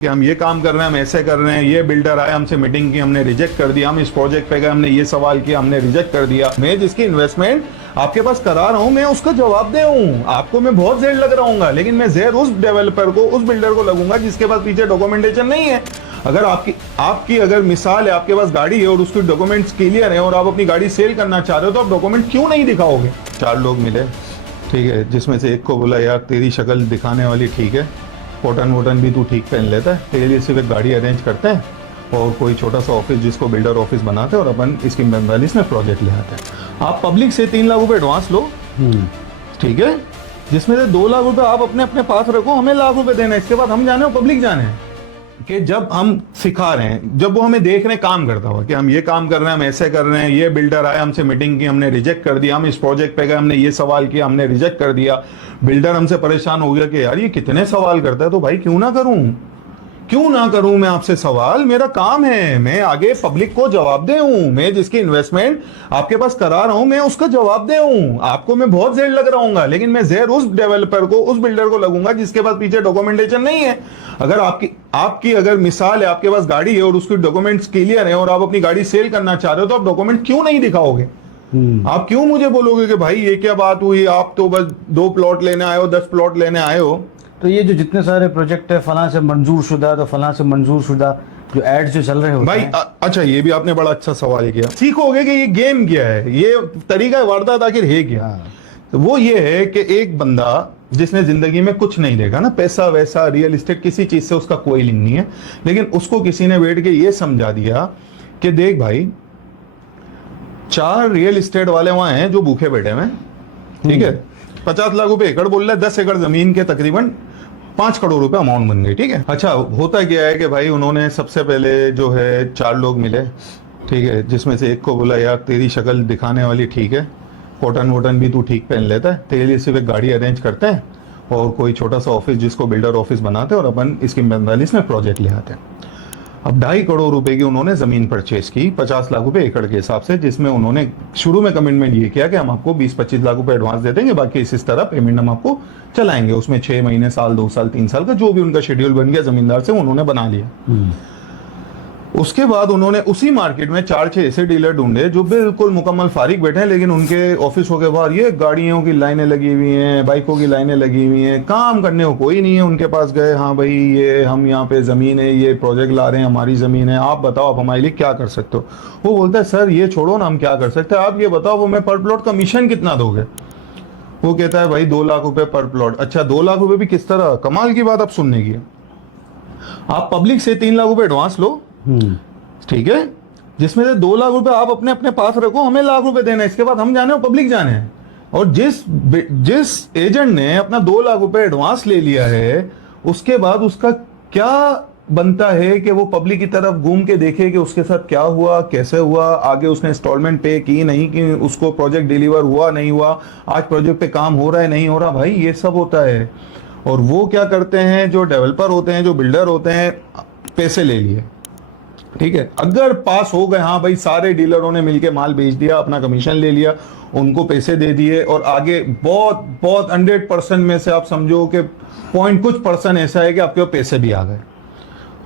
कि हम ये काम कर रहे हैं, हम ऐसे कर रहे हैं, ये बिल्डर आए, हमसे मीटिंग की, हमने रिजेक्ट कर दिया, हम इस प्रोजेक्ट पे गए, हमने ये सवाल किया, हमने रिजेक्ट कर दिया। मैं जिसकी इन्वेस्टमेंट आपके पास करा रहा हूं, मैं उसका जवाब दे हूं। आपको मैं बहुत जेर लग रहा हूँ, लेकिन मैं जेर उस डेवलपर को, उस बिल्डर को लगूंगा जिसके पास पीछे डॉक्यूमेंटेशन नहीं है। अगर आपकी अगर मिसाल है, आपके पास गाड़ी है और उसकी डॉक्यूमेंट्स क्लियर है और आप अपनी गाड़ी सेल करना चाह रहे हो, तो आप डॉक्यूमेंट क्यों नहीं दिखाओगे? 4 लोग मिले, ठीक है, जिसमें से एक को बोला यार तेरी शक्ल दिखाने वाली ठीक है, कॉटन वोटन भी तू ठीक पहन लेता है, तेरे लिए सिर्फ एक गाड़ी अरेंज करते हैं और कोई छोटा सा ऑफिस जिसको बिल्डर ऑफिस बनाते हैं और अपन इसकी 45 में प्रोजेक्ट ले आते हैं। आप पब्लिक से 3 लाख रुपए एडवांस लो, ठीक है, जिसमें से 2 लाख रुपए आप अपने अपने पास रखो, हमें लाख रुपए देना है। इसके बाद हम जाने और पब्लिक जाने हैं कि जब हम सिखा रहे हैं, जब वो हमें देख रहे हैं काम करता हुआ कि हम ये काम कर रहे हैं, हम ऐसे कर रहे हैं, ये बिल्डर आए, हमसे मीटिंग की, हमने रिजेक्ट कर दिया, हम इस प्रोजेक्ट पे गए, हमने ये सवाल किया, हमने रिजेक्ट कर दिया। बिल्डर हमसे परेशान हो गया कि यार ये कितने सवाल करता है, तो भाई क्यों ना करूं मैं आपसे सवाल, मेरा काम है, मैं आगे पब्लिक को जवाब दे हूं। मैं जिसकी इन्वेस्टमेंट आपके पास करा रहा हूं, मैं उसका जवाब दे हूं। आपको मैं बहुत जेर लग रहा हूं, लेकिन मैं जेर उस डेवलपर को, उस बिल्डर को लगूंगा जिसके पास पीछे डॉक्यूमेंटेशन नहीं है। अगर आपकी अगर मिसाल है, आपके पास गाड़ी है और उसकी डॉक्यूमेंट्स क्लियर है और आप अपनी गाड़ी सेल करना चाह रहे हो, तो आप डॉक्यूमेंट क्यों नहीं दिखाओगे? आप क्यों मुझे बोलोगे कि भाई ये क्या बात हुई, आप तो बस 2 प्लॉट लेने आए हो, 10 प्लॉट लेने आए हो? तो ये जो जितने सारे प्रोजेक्ट है, फलां से मंजूर शुदा, तो फलां से मंजूर शुदा, जो एड्स जो चल रहे होते भाई हैं। अच्छा, ये भी आपने बड़ा अच्छा सवाल किया। सीखोगे कि ये गेम क्या है, ये तरीका वारदात आखिर है क्या? तो वो ये है कि एक बंदा जिसने जिंदगी में कुछ नहीं देखा ना, पैसा वैसा रियल एस्टेट किसी चीज से उसका कोई लिंक नहीं है, लेकिन उसको किसी ने बैठ के ये समझा दिया कि देख भाई, 4 रियल एस्टेट वाले वहां हैं जो भूखे बैठे हुए, ठीक है, 50 लाख रुपए एकड़ बोल रहे हैं, 10 एकड़ जमीन के तकरीबन 5 करोड़ रुपए अमाउंट बन गई, ठीक है। अच्छा, होता क्या है कि भाई उन्होंने सबसे पहले जो है 4 लोग मिले, ठीक है, जिसमें से एक को बोला यार तेरी शक्ल दिखाने वाली ठीक है, कॉटन वोटन भी तू ठीक पहन लेता है, तेरे लिए सिर्फ एक गाड़ी अरेंज करते हैं और कोई छोटा सा ऑफिस जिसको बिल्डर ऑफिस बनाते हैं और अपन इसकी 45 में प्रोजेक्ट ले आते हैं। अब 2.5 करोड़ रुपए की उन्होंने जमीन परचेज की, 50 लाख रुपए एकड़ के हिसाब से, जिसमें उन्होंने शुरू में कमिटमेंट ये किया कि हम आपको 20-25 लाख रुपए एडवांस दे देंगे, बाकी इस तरह पेमेंट हम आपको चलाएंगे। उसमें 6 महीने, साल, 2 साल, 3 साल का जो भी उनका शेड्यूल बन गया जमींदार से, उन्होंने बना लिया। उसके बाद उन्होंने उसी मार्केट में 4-6 ऐसे डीलर ढूंढे जो बिल्कुल मुकम्मल फारिग बैठे हैं, लेकिन उनके ऑफिसों के बाहर ये गाड़ियों की लाइनें लगी हुई हैं, बाइकों की लाइनें लगी हुई हैं, काम करने को कोई नहीं है। उनके पास गए, हाँ भाई ये हम यहाँ पे जमीन है, ये प्रोजेक्ट ला रहे हैं, हमारी जमीन है, आप बताओ आप हमारे लिए क्या कर सकते हो? वो बोलता है सर ये छोड़ो ना, हम क्या कर सकते हैं, आप ये बताओ वो मैं पर प्लॉट कमीशन कितना दोगे? वो कहता है भाई 2 लाख रुपए पर प्लॉट। अच्छा, 2 लाख रुपए भी किस तरह? कमाल की बात आप सुनने की, आप पब्लिक से 3 लाख रुपए एडवांस लो, ठीक है, जिसमें से 2 लाख रुपए आप अपने अपने पास रखो, हमें लाख रुपए देना है। इसके बाद हम जाने और पब्लिक जाने हैं। और जिस एजेंट ने अपना 2 लाख रुपए एडवांस ले लिया है, उसके बाद उसका क्या बनता है कि वो पब्लिक की तरफ घूम के देखे कि उसके साथ क्या हुआ, कैसे हुआ, आगे उसने इंस्टॉलमेंट पे की नहीं की, उसको प्रोजेक्ट डिलीवर हुआ नहीं हुआ, आज प्रोजेक्ट पे काम हो रहा है नहीं हो रहा। भाई ये सब होता है। और वो क्या करते हैं, जो डेवलपर होते हैं, जो बिल्डर होते हैं, पैसे ले लिए, ठीक है, अगर पास हो गए, हाँ भाई सारे डीलरों ने मिलके माल बेच दिया, अपना कमीशन ले लिया, उनको पैसे दे दिए, और आगे बहुत बहुत 100% में से आप समझो कि पॉइंट कुछ % ऐसा है कि आपके पैसे भी आ गए,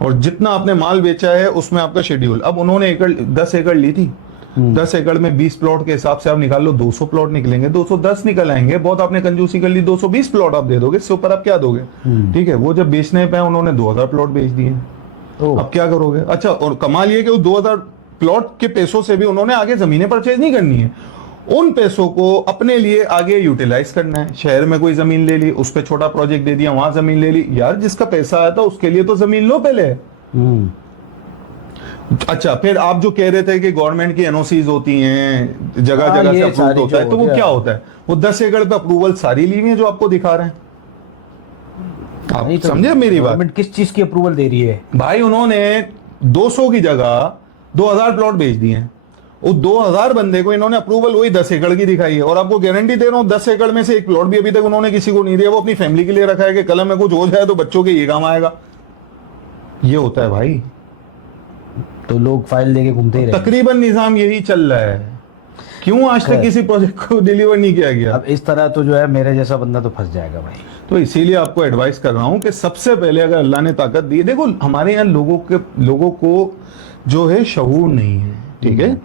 और जितना आपने माल बेचा है उसमें आपका शेड्यूल। अब उन्होंने 10 एकड़ ली थी, 10 एकड़ में 20 प्लॉट के हिसाब से आप निकाल लो, 200 प्लॉट निकलेंगे, 210 निकल आएंगे। बहुत आपने कंजूसी कर ली, 220 प्लॉट आप दे दोगे, इससे ऊपर आप क्या दोगे? ठीक है, वो जब बेचने पे उन्होंने 2000 प्लॉट बेच दिए। अब क्या करोगे? अच्छा, और कमाल ये कि उस 2000 प्लॉट के पैसों से भी उन्होंने आगे जमीनें परचेज नहीं करनी है, उन पैसों को अपने लिए आगे यूटिलाइज करना है। शहर में कोई जमीन ले ली, उस पर छोटा प्रोजेक्ट दे दिया, वहां जमीन ले ली। यार जिसका पैसा आया था उसके लिए तो जमीन लो पहले। अच्छा, फिर आप जो कह रहे थे कि गवर्नमेंट की एनओसीज होती हैं, जगह जगह से अप्रूव होता है, तो वो क्या होता है? वो 10 एकड़ पे अप्रूवल सारी ली हुई है जो आपको दिखा रहे हैं। आप तो समझे मेरी बात? गवर्नमेंट किस चीज की अप्रूवल दे रही है? भाई उन्होंने 200 की जगह 2000 प्लॉट बेच दिए हैं। उस 2000 बंदे को इन्होंने अप्रूवल वही 10 एकड़ की दिखाई है, और आपको गारंटी दे रहा हूं 10 एकड़ में से एक प्लॉट भी अभी तक उन्होंने किसी को नहीं दिया। वो अपनी फैमिली के लिए रखा है कि कल में कुछ हो जाए तो बच्चों के ये काम आएगा। ये होता है भाई, तो लोग फाइल लेके घूमते ही रहते हैं। तकरीबन निजाम यही चल रहा है। क्यों आज तक खैर। किसी प्रोजेक्ट को डिलीवर नहीं किया गया? अब इस तरह तो जो है मेरे जैसा बंदा तो फंस जाएगा भाई। तो इसीलिए आपको एडवाइस कर रहा हूं कि सबसे पहले अगर अल्लाह ने ताकत दी, देखो हमारे यहाँ लोगों को जो है शऊर नहीं है, ठीक है।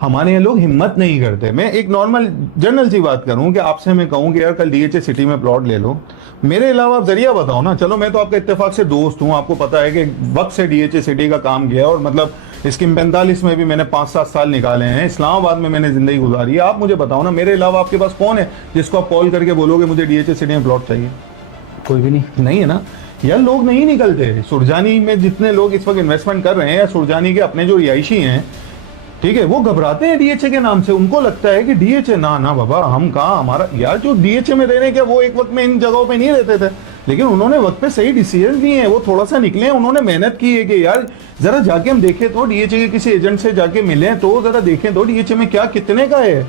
हमारे यहाँ लोग हिम्मत नहीं करते। मैं एक नॉर्मल जनरल सी बात करूं कि आपसे मैं कहूं कि यार कल डीएचए सिटी में प्लॉट ले लो, मेरे अलावा आप जरिया बताओ ना। चलो मैं तो आपका इत्तेफाक से दोस्त हूं, आपको पता है कि वक्त से डीएचए सिटी का काम किया और मतलब स्कीम 45 में भी मैंने 5-7 साल निकाले हैं, इस्लामाबाद में मैंने जिंदगी गुजारी है। आप मुझे बताओ ना, मेरे अलावा आपके पास कौन है जिसको आप कॉल करके बोलोगे मुझे डीएचए सिटी में प्लॉट चाहिए? कोई भी नहीं। नहीं है ना यार, लोग नहीं निकलते। सुरजानी में जितने लोग इस वक्त इन्वेस्टमेंट कर रहे हैं या सुरजानी के अपने जो रिहायशी हैं, ठीक है, वो घबराते हैं डीएचए के नाम से। उनको लगता है कि डीएचए ना ना बाबा, हम कहाँ, हमारा यार जो डीएचए में रह रहे हैं क्या वो एक वक्त में इन जगहों पे नहीं रहते थे, लेकिन उन्होंने वक्त पे सही डिसीजन लिए हैं। वो थोड़ा सा निकले हैं, उन्होंने मेहनत की है कि यार जरा जाके हम देखें तो डीएचए के किसी एजेंट से जाके मिले तो जरा देखें तो डीएचए में क्या कितने का है।